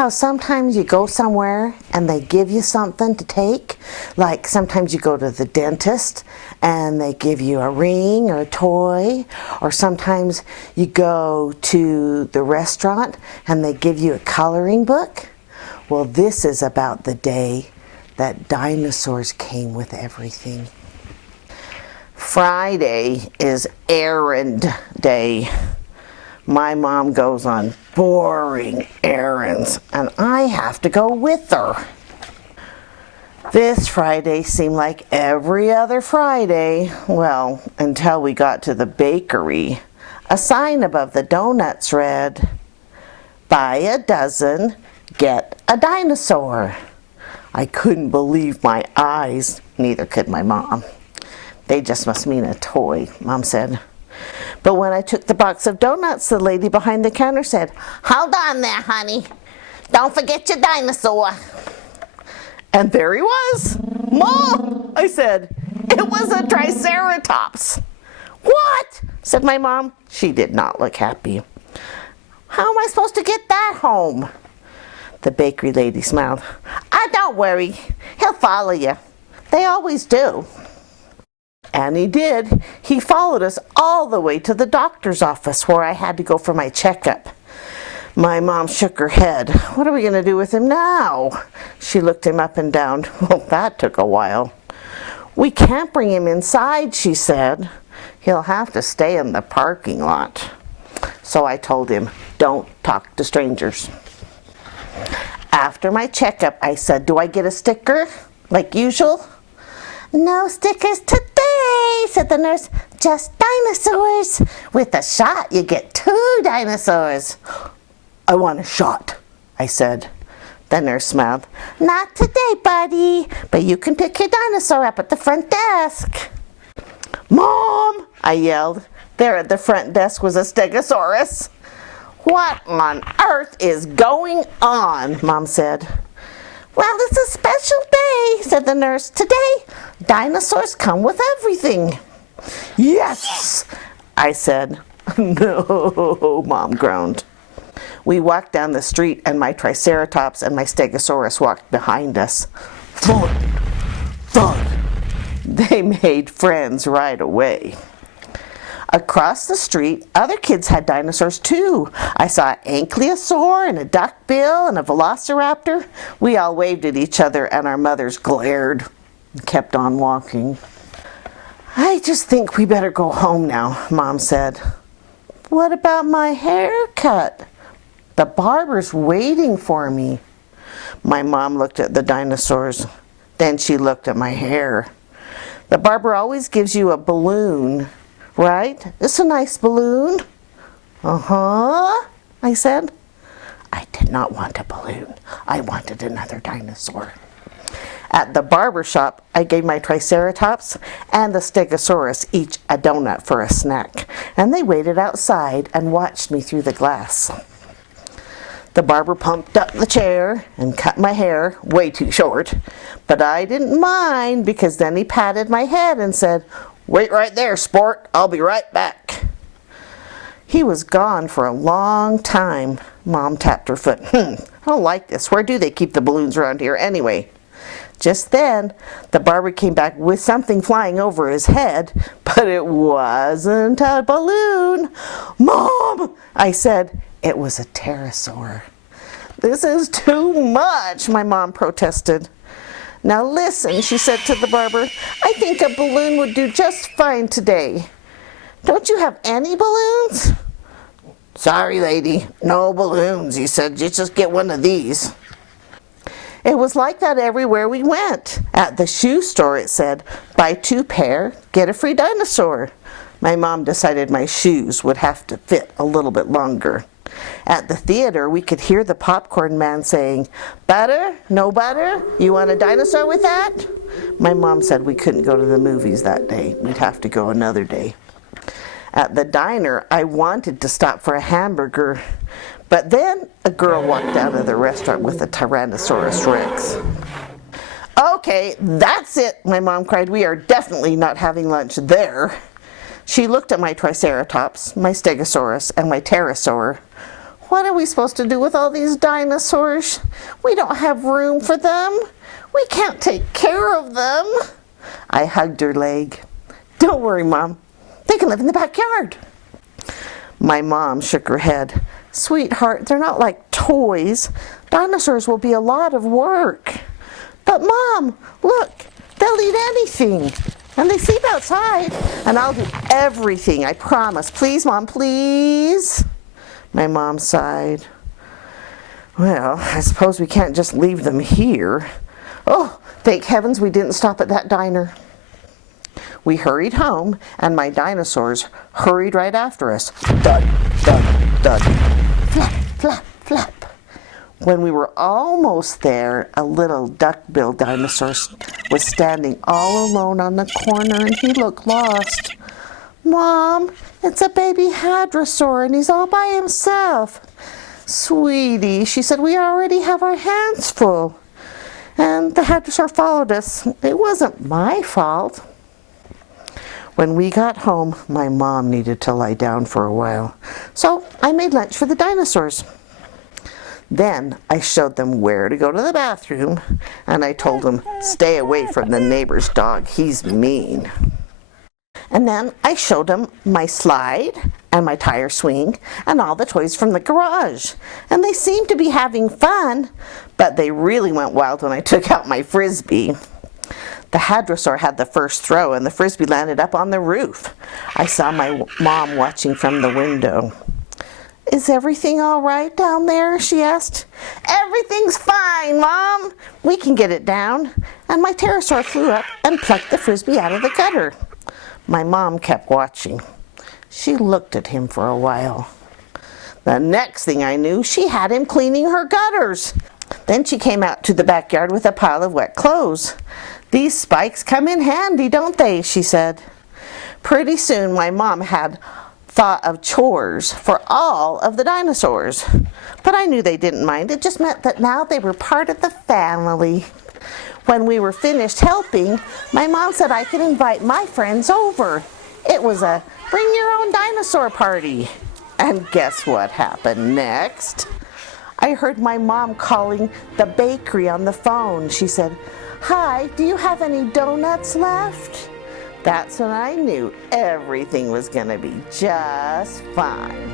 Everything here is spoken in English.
how sometimes you go somewhere and they give you something to take? Like sometimes you go to the dentist and they give you a ring or a toy, or sometimes you go to the restaurant and they give you a coloring book. Well, this is about the day that dinosaurs came with everything. Friday is errand day. My mom goes on boring errands, and I have to go with her. This Friday seemed like every other Friday, well, until we got to the bakery. A sign above the donuts read, "Buy a dozen, get a dinosaur." I couldn't believe my eyes, neither could my mom. They just must mean a toy, Mom said. But when I took the box of donuts, the lady behind the counter said, "Hold on there, honey. Don't forget your dinosaur." And there he was. "Mom," I said, "it was a Triceratops." "What?" said my mom. She did not look happy. "How am I supposed to get that home?" The bakery lady smiled. Don't worry. He'll follow you. They always do." And he did. He followed us all the way to the doctor's office where I had to go for my checkup. My mom shook her head. "What are we going to do with him now?" She looked him up and down. Well, that took a while. "We can't bring him inside," she said. "He'll have to stay in the parking lot." So I told him, "Don't talk to strangers." After my checkup, I said, "Do I get a sticker like usual?" "No stickers today," said the nurse. "Just dinosaurs. With a shot, you get 2 dinosaurs." "I want a shot," I said. The nurse smiled. "Not today, buddy, but you can pick your dinosaur up at the front desk." "Mom!" I yelled. There at the front desk was a Stegosaurus. "What on earth is going on?" Mom said. "Well, it's a special day," said the nurse. "Today, dinosaurs come with everything." "Yes," I said. "No," Mom groaned. We walked down the street, and my Triceratops and my Stegosaurus walked behind us. Thud! Thud! They made friends right away. Across the street, other kids had dinosaurs too. I saw an ankylosaur and a duckbill and a velociraptor. We all waved at each other, and our mothers glared and kept on walking. "I just think we better go home now," Mom said. "What about my haircut? The barber's waiting for me." My mom looked at the dinosaurs. Then she looked at my hair. "The barber always gives you a balloon, right? It's a nice balloon." "Uh-huh," I said. I did not want a balloon. I wanted another dinosaur. At the barber shop, I gave my Triceratops and the Stegosaurus each a donut for a snack, and they waited outside and watched me through the glass. The barber pumped up the chair and cut my hair way too short, but I didn't mind because then he patted my head and said, "Wait right there, sport. I'll be right back." He was gone for a long time. Mom tapped her foot. I don't like this. Where do they keep the balloons around here anyway?" Just then, the barber came back with something flying over his head, but it wasn't a balloon. "Mom," I said. It was a pterosaur. "This is too much," my mom protested. "Now listen," she said to the barber. "I think a balloon would do just fine today. Don't you have any balloons?" "Sorry, lady, no balloons," he said. "You just get one of these." It was like that everywhere we went. At the shoe store it said, "Buy 2 pair, get a free dinosaur." My mom decided my shoes would have to fit a little bit longer. At the theater, we could hear the popcorn man saying, "Butter? No butter? You want a dinosaur with that?" My mom said we couldn't go to the movies that day. We'd have to go another day. At the diner, I wanted to stop for a hamburger, but then a girl walked out of the restaurant with a Tyrannosaurus Rex. "Okay, that's it," my mom cried. "We are definitely not having lunch there." She looked at my Triceratops, my Stegosaurus, and my pterosaur. What are we supposed to do with all these dinosaurs? We don't have room for them. We can't take care of them. I hugged her leg. Don't worry, Mom. They can live in the backyard. My mom shook her head. Sweetheart, they're not like toys. Dinosaurs will be a lot of work. But Mom, look, they'll eat anything. And they sleep outside. And I'll do everything, I promise. Please, Mom, please. My mom sighed. Well, I suppose we can't just leave them here. Oh, thank heavens we didn't stop at that diner. We hurried home, and my dinosaurs hurried right after us. Dud, dud, dud. Flap, flap, flap. When we were almost there, a little duck-billed dinosaur was standing all alone on the corner, and he looked lost. Mom, it's a baby hadrosaur, and he's all by himself. Sweetie, she said, we already have our hands full. And the hadrosaur followed us. It wasn't my fault. When we got home, my mom needed to lie down for a while. So I made lunch for the dinosaurs. Then I showed them where to go to the bathroom, and I told them, stay away from the neighbor's dog. He's mean. And then I showed them my slide and my tire swing and all the toys from the garage. And they seemed to be having fun, but they really went wild when I took out my frisbee. The hadrosaur had the first throw, and the frisbee landed up on the roof. I saw my mom watching from the window. Is everything all right down there? She asked. Everything's fine, Mom. We can get it down. And my pterosaur flew up and plucked the frisbee out of the gutter. My mom kept watching. She looked at him for a while. The next thing I knew, she had him cleaning her gutters. Then she came out to the backyard with a pile of wet clothes. These spikes come in handy, don't they? She said. Pretty soon my mom had thought of chores for all of the dinosaurs. But I knew they didn't mind. It just meant that now they were part of the family. When we were finished helping, my mom said I could invite my friends over. It was a bring your own dinosaur party. And guess what happened next? I heard my mom calling the bakery on the phone. She said, "Hi, do you have any donuts left?" That's when I knew everything was going to be just fine.